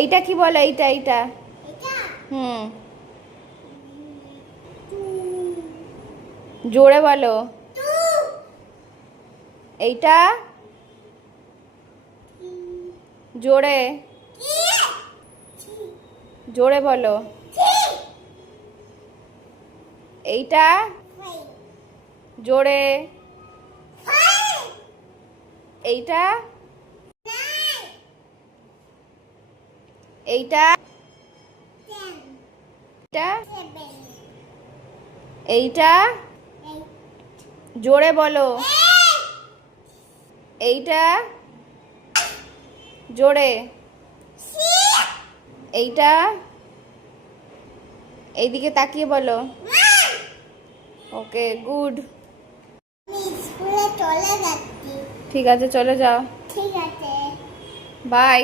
এইটা কি বলো? এইটা এইটা হুম, জোরে বলো। এইটা জোরে, জোরে বলো। এইটা জোরে, এইটা, এইটা, এইটা, এইটা জোরে বলো। এইটা জোরে, এইটা, এইদিকে তাকিয়ে বলো। ওকে, গুড। স্কুলে চলে যাচ্ছি। ঠিক আছে, চলে যাও। ঠিক আছে। বাই।